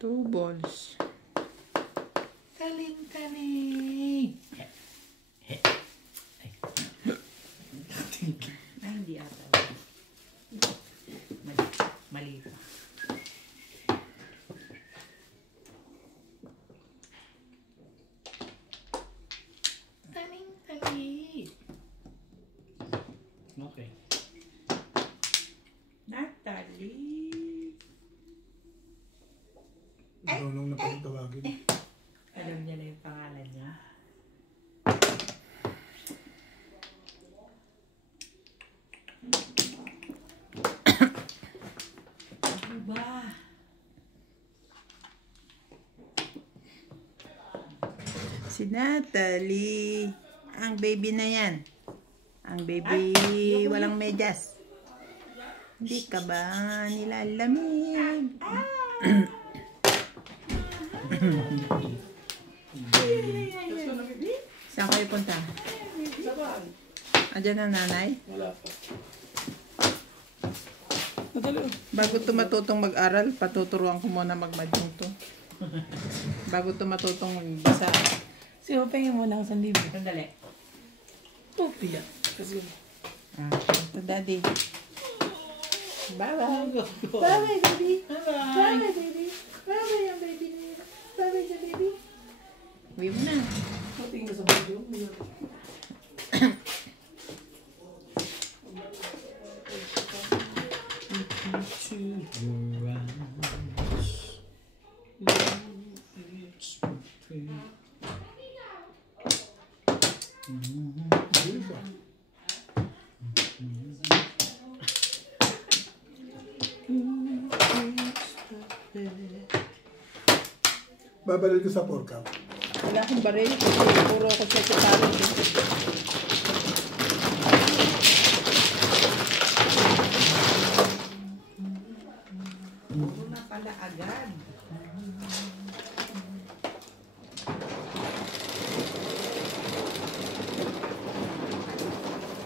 2 balls. Taling. Ay, hindi ata. Mali pa. Taling. Okay. Natalie. Marunong na pang tawagin. Alam niya na yung pangalan niya. Ano ba? Si Natalie. Ang baby na yan. Ang baby walang medyas. Hindi ka ba nilalamig? Saan kayo punta? Andiyan ang nanay? Wala pa. Bago tumatutong mag-aral, patuturuan ko muna magmadyong to. Bago tumatutong magbasa. Si Openg mo lang sa libo. Sandali. Opia. Kasi Ito, daddy. Bye-bye. Bye-bye, baby. Bye-bye. Bye-bye, baby. Bye-bye, yung baby na yun. Bye-bye, sa baby. Uwi mo na. Pating sa video. To your eyes. It's pretty. Babalil ko sa 4 cup. Wala akong baril kasi puro ako sa tutalo. Puro na pala agad.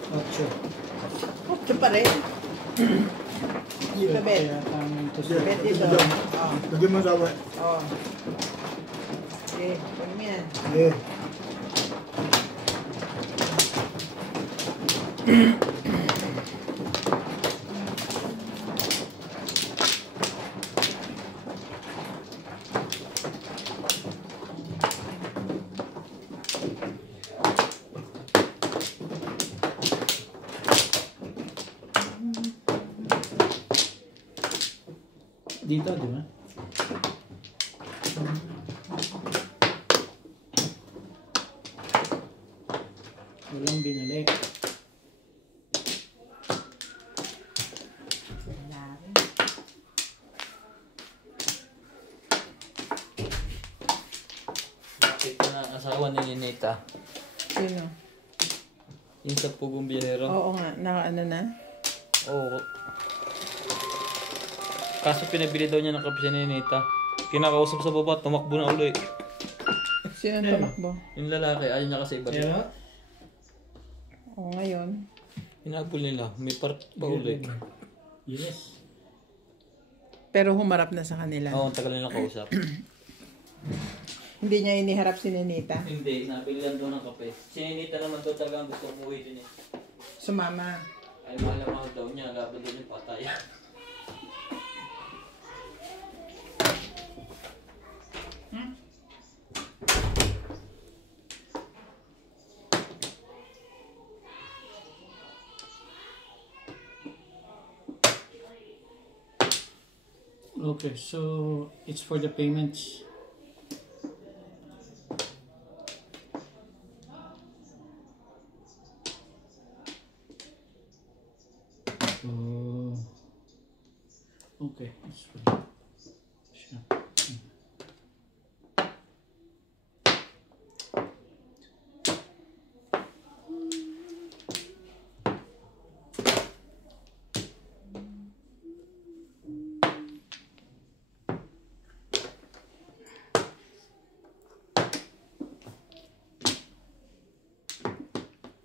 Ocho. Ito pa rin. Dito, Bet. Kaya tama ito Sige, sa... Bet dito. Diyan. Oh. Lagyan mo sa awa. Oh. Okay, pag mo yan. Yeah. Dito, di ba? Walang binalik. Wala rin. Bakit na asawa ni Ninita? Sino? Yung sa Pugong Biyahero? Oo nga, ano na? Oo. Kaso pinabili daw niya ng kape si Ninita. Kinakausap sa baba, tumakbo na ulit. Sino ang Ayun. tumakbo? Yung lalaki, ayaw niya kasi ibalik. Pero, Oo, ngayon. Hinabol nila, may part pa ulit. yes. Pero humarap na sa kanila. Oo, ang tagal nilang kausap. Hindi niya iniharap si Ninita. Hindi, nabilihan doon ng kape. Si Ninita naman daw talagang gusto umuwi din eh. Sumama. Ay, mahal daw niya, laban doon yung patay. Okay, so it's for the payments. Oh, okay, it's for sure.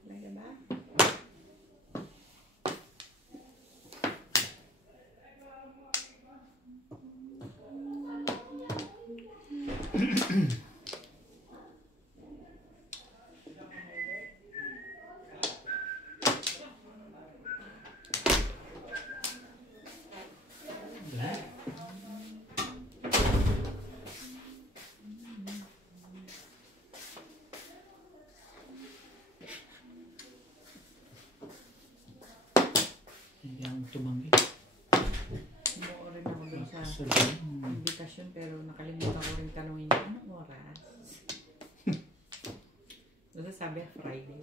Talaga ba? Hindi ako tumanggi. Umuo rin ako dun sa So, invitation pero nakalimutan ko rin tanongin ko, anong oras? Doon sabi, Friday.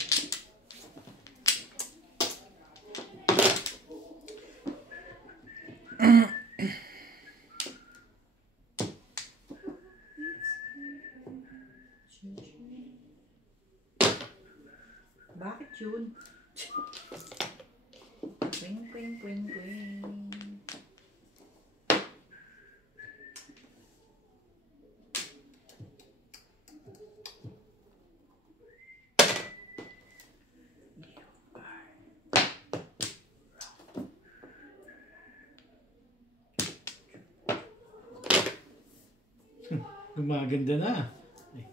Bakit yun? Quing, quing, quing, quing. gumaganda na. Ay.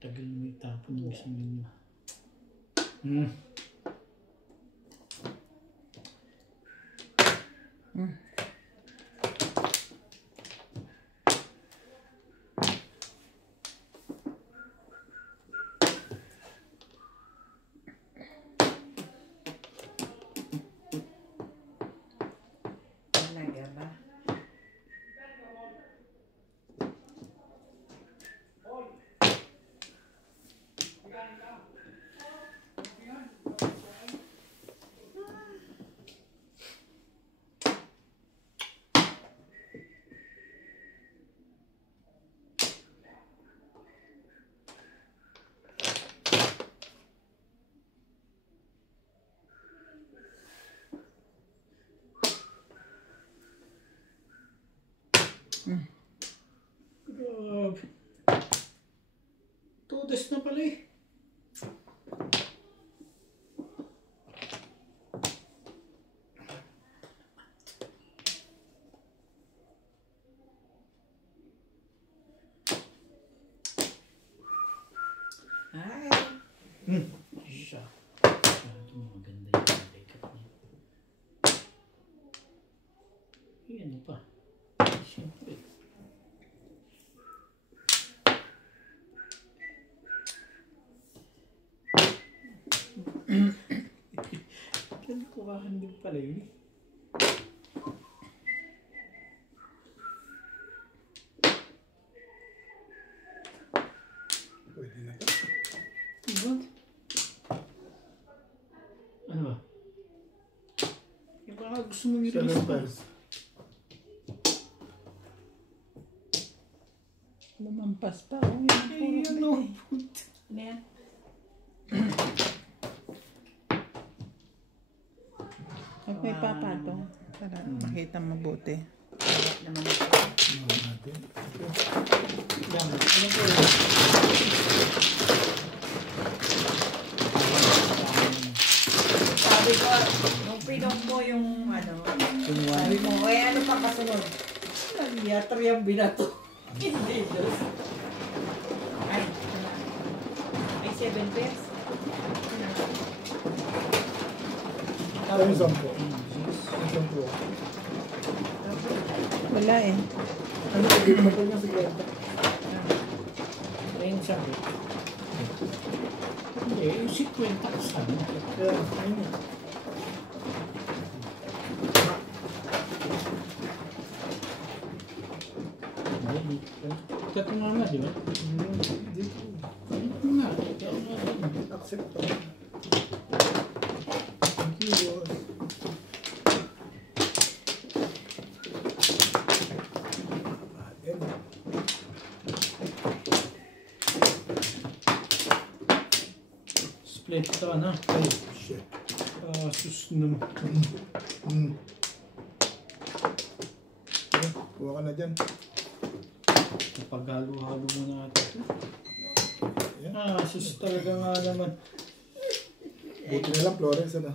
Tagal mo itapon yung isang ninyo. Talaga ba? Grabe. Todas na pala eh. Ay, Siya. Masyadong maganda yung makeup. hawakan din pala yun. Pwede na to. Diba? Ano ba? Baka gusto mong i-release Seven pa. pairs. Lumampas pa. Oh, yan ang Ay, puro ano? Ano yan? Huwag may papatong para makita mabuti. Wala naman ito. Ano natin? Yan. Ano po yun? Sabi ko, nung pinom mo yung ano, sabi mo, ano pa kasunod? Nagyatri ang binato. Hindi, Diyos. Ay, wala. May 7 pairs. Ano yung sampo? Yung sampo. Wala eh. Ano yung dito pa niya si Greta? Ayun sabi. Hindi, yung 50 kasama. Kaya, ayun. Tatlo nga, di ba? Dito. Dito nga. Kaya nga. Accept to. Thank you. Ayan. Split ito na. Ay, shit. Sus naman. Ayan, kuha ka na dyan. Paghalo-halo mo na ito. Ayan. Sus talaga nga naman. Buti na lang, Florence, ano?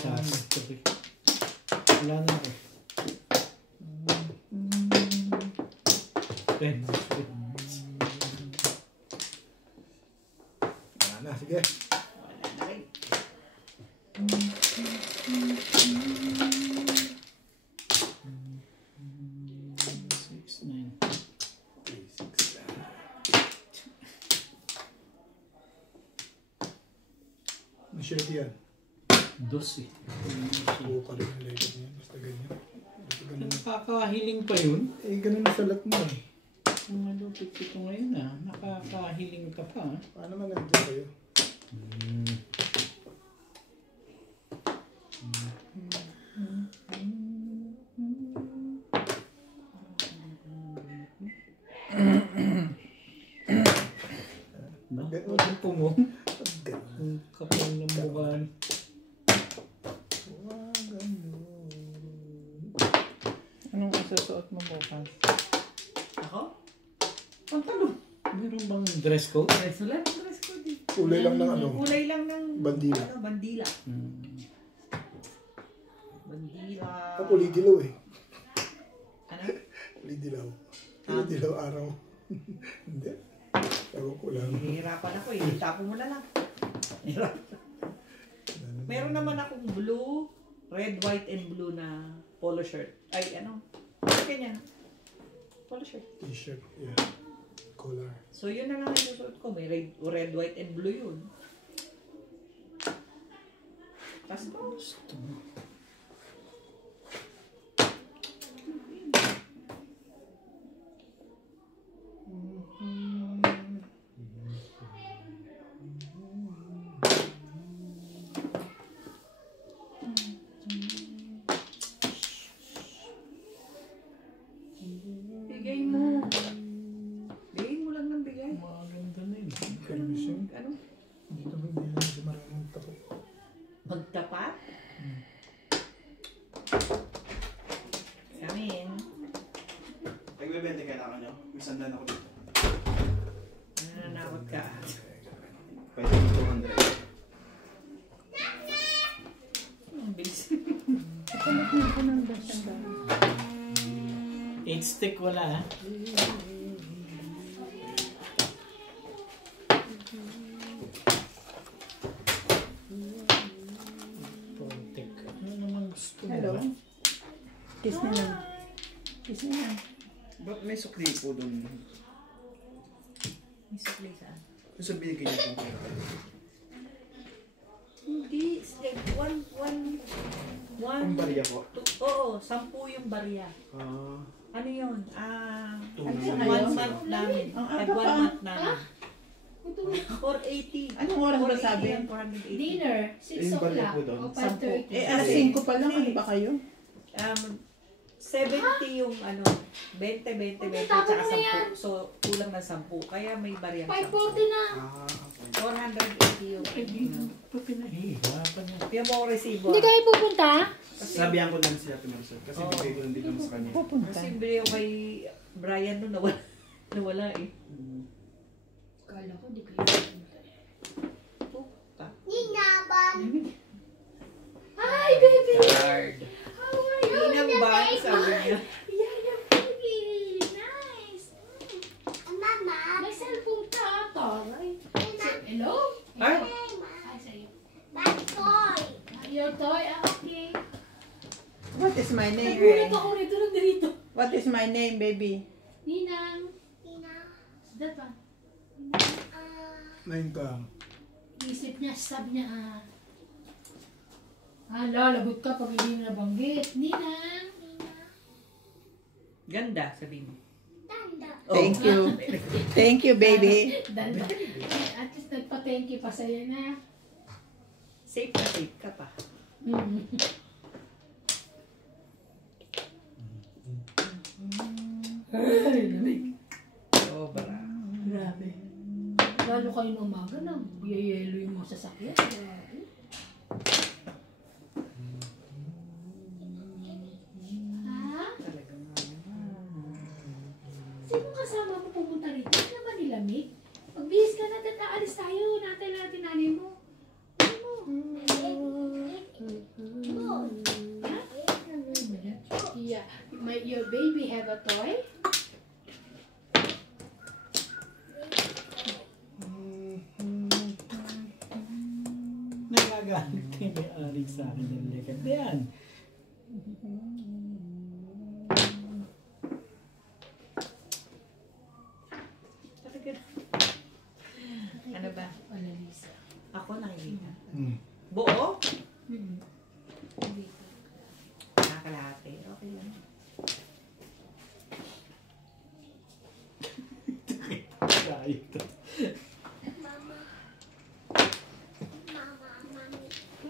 Sabi. Wala na ako. Ben. Wala na, sige. Wala na rin. Ang shirt yan. 12. Buo ka rin yung label niya. Basta ganyan. Basta ganun. Nakakahiling pa yun. Eh, ganun ang salat mo eh. Mga lupit ito ngayon nakakahiling ka pa. Paano man nandito kayo? Bakit po mo? Ang kapal ng mukha. Anong isusuot mo bukas? Ako? Pantalon. Meron bang dress code? Wala ng dress code eh. Kulay lang ng ano? Kulay lang ng Bandila. Ano, bandila. Bandila. Ako, lidilaw eh. Ano? Lidilaw. Lidilaw araw. Hindi. Ewan ko lang. Hihirapan ako eh. Tapo mo na lang. Meron naman akong blue, red, white, and blue na polo shirt. Ay, ano? Ganyan. Polo shirt. T-shirt. Yeah. Collar. So, yun na lang ang susuot ko. May red, white, and blue yun. Tapos, bigay mo. Bigay mo lang ng bigay. Maganda na yun. Television. Ano? Dito ba hindi na si maraming tapo. Magtapat? Samin. Nagbebente kailangan nyo? May sandan ako dito. Nananakot ka. Pwede 200. Ang bilis. Kapalit mo ko ng dasanda. 8 stick wala. Protect. Ano naman gusto mo? Hello? Kiss na lang. Kiss na lang. Ba't may sukli po doon? May sukli saan? Yung sa binigay niyo pong pera. Hindi, Ang barya po. Oo, 10 yung barya. Ano yun? Ano siya 1 ngayon? month namin. Ang Tag aga 1 pa. month namin. 480. Anong oras ba 480 sabi? yan, 480. Dinner, 6 Yung balik o'clock mo doon? o 5:30. Eh, alas 5 pa lang. Ano ba kayo? 70 yung ano, 20, 20, 20, Tapos tsaka na yan. 10. So, kulang ng 10. Kaya may barya. 5:40 na. 480 yung Pa pinahiwa pa niya. yung mo resibo. Hindi kayo pupunta? Sabihan ko lang si Ate Marcel. Kasi bigay ko lang din naman sa kanya. Pupunta. Kasi bili ko kay Brian nun, nawala eh. Kala ko di kayo pupunta. Hi, baby! Card. How are you? Inang ba? Sabi niya. Yeah, you're baby. Nice. May cellphone ka, Toy. Hello? Ay? Hi, sa'yo. Your toy? Okay. What is my name? Nagulat ako rito na dito. What is my name, baby? Ninang. That one. Naintang. Isip niya, sabi niya, lalagot ka pag hindi mo nabanggit. Ninang. Ganda, sabi mo. Thank you. Thank you, baby. Danda. At least nagpa-thank you pa sa'yo na. Safe na safe ka pa. Ay, lamig. Sobra. Grabe. Lalo kayo ng umaga na. Yayelo yung mga sasakyan. Grabe. Ha? Talagang Sino kasama mo pumunta rito? Ano ba nilamig? Magbihis ka natin, aalis tayo. Natin natin nanay mo. Ano mo? Ha? Yeah. Your baby have a toy? Nagagalit kayo may-ari sa akin ng lekat. Yan. talaga. Ano ba? Wala, Lisa. Ako nakikita. Hmm. Buo? Dito. Nakakalahati. Okay lang. Kaya ito.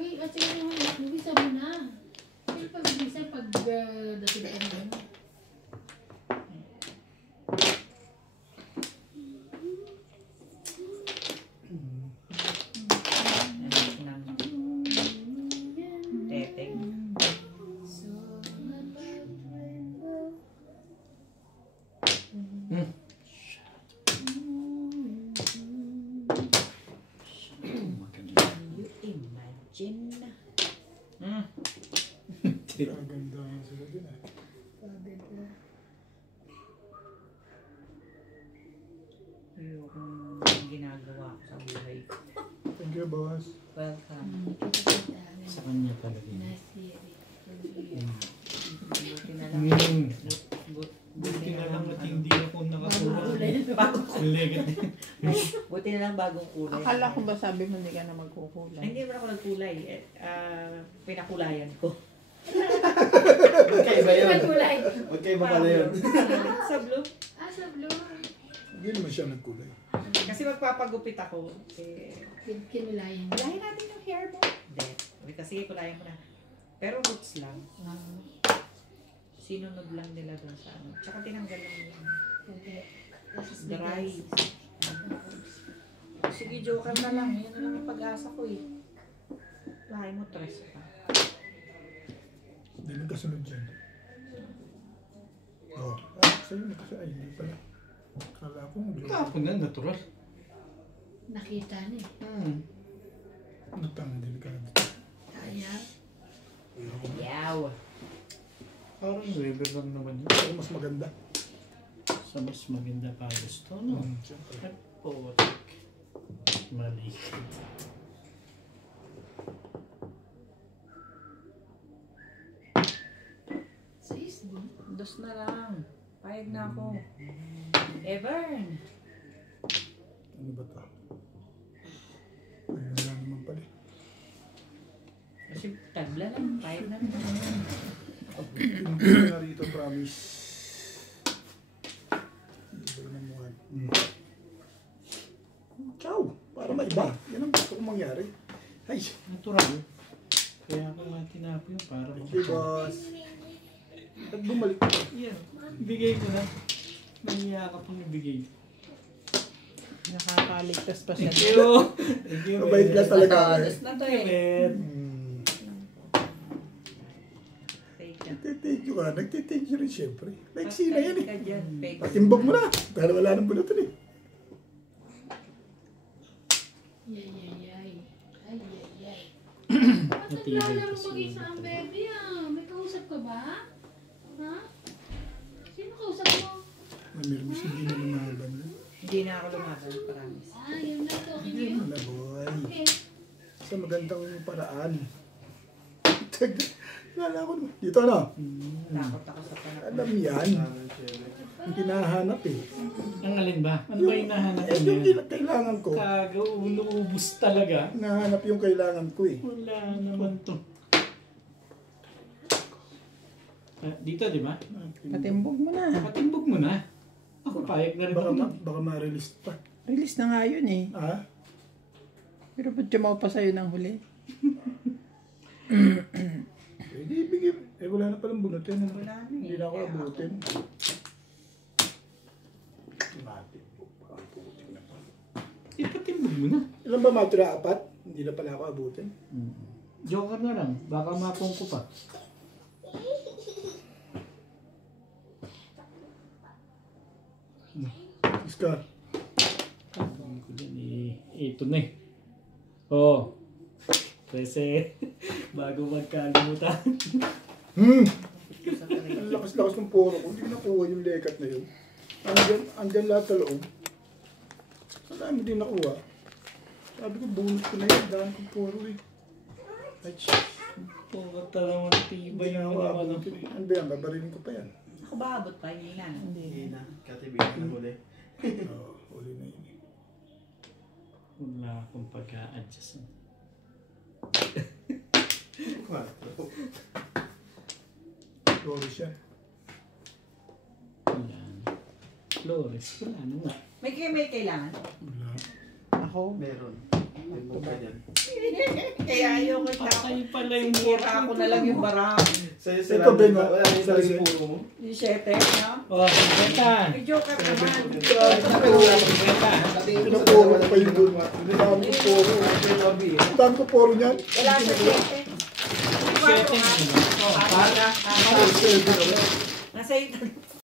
Uy, at saka naman, nabisa mo na. Ay, pag-bisa, dating ka na. Anak ng teteng. You imagine. Kaganda nga sila din eh. Yung ginagawa ko sa buhay ko. Thank you, boss. Welcome. Sa kanya talaga yun. Buti na lang. Buti na lang at hindi ako nakakulay. Ang legat din. Buti na lang bagong kulay. Akala ko ba sabi mo hindi ka na magkukulay? Ay, hindi naman ako nagkulay. Pinakulayan ko. Magkaiba yun. Kulay. Magkaiba pala yun. Sa blue. Sa blue. Hindi naman siya nagkulay. Kasi magpapagupit ako. Kinulayan. Kulayan natin yung hair mo. Hindi. Kasi kulayan ko na. Pero roots lang. Sinunod lang nila doon sa ano. Tsaka tinanggal lang yung dry. Sige, joker na lang. Yan na lang yung pag-asa ko eh. Lahay mo, tres pa. Hindi mo kasunod dyan. Oh. Sa'yo na kasi. Ay, hindi pala. Kala ko mag-load. Tapon na, natural. Nakita na eh. Natang, delikado. Kaya. Yaw. Parang river lang naman yun. Pero mas maganda. Sa mas maganda pa gusto, no? Siyempre. Potik. Mali. Sa isbo. Dos na lang. Payag na ako. Evern. Ano ba ito? Ayun na naman pala. Kasi tagla lang, 5 na naman. Hindi na rito, promise. Hindi na mukha. Ciao! Para maiba. Yan ang gusto kong mangyari. Ay! Natural. Kaya ako nga tinapo yun para Thank you, boss. At bumalik ko. Yeah, bigay ko na. Nahiya ka pang ibigay. Nakakaligtas pa siya. Thank you. Thank you, Mabait Ben. ka talaga. Matadas na to eh. Ben. Nagtithank you ka. Nagtithank you rin syempre. Like sina yan eh. Ka dyan, fake. Patimbog mo na. Pero wala nang bunutan eh. Ay. Bakit naglalaro mag-isa ang baby ah? May kausap ka ba? Ha? Sino kausap mo? Mamirmis hindi na lumaban. Hindi na ako lumaban, promise. Ah, yun na to. Hindi mo na boy. Okay. Sa magandang paraan. Wala ko naman. Dito na. Takot ako sa panahon. Alam yan. Ang kinahanap eh. Ang alin ba? Ano ba yung nahanap Eh, yung kailangan ko. Kago, unuubos talaga. Nahanap yung kailangan ko eh. Wala naman to. Dito, di ba? Patimbog mo na. Patimbog mo na. Ako payag na rin Baka, ako. baka ma-release pa. Release na nga yun eh. Ha? Pero ba't jumaw pa sa'yo ng huli? Hindi ibigay. Eh wala na palang bunutin. Wala na eh. Hindi na ako abutin. Natin po. Ipatimbog mo na. Ilan ba matira? 4? Hindi na pala ako abutin. Joker na lang. Baka mapong ko pa. Iska. Tawagin ko dyan eh. Ito na eh. Oh. Kasi bago magkalimutan. Ang lakas-lakas ng poro ko. Hindi nakuha yung lekat na yun. Andyan lahat sa loob. Saan mo din nakuha? Sabi ko, bunot ko na yun. Daan kong poro eh. Ay, shit. Puro talagang tibay Hindi na yung ako mga ano. abutin eh. Ano ba yan? Babarilin ko pa yan. Ako ba abot pa? Hindi na. Hindi na. Katibigan na huli. Oo, uli na yun eh. Wala akong pag-a-adjust. Flores yan. Yan. Flores. Wala na nga. May kailangan. Wala. Ako? Meron. May buka dyan. Kaya ayoko siya. Patay pala yung Sinira ko na lang yung barang. Sa'yo Ito, Ben, ah. wala yung Sa'yo. saling puro mo. Yung 7, no? Oh, benta. May joker naman. Benta. Pinaporo ko pa yung doon. Ang dami ko poro. Ang dami ko poro niyan. Wala sa 7. Siyete. Oh, para. Nasa 8.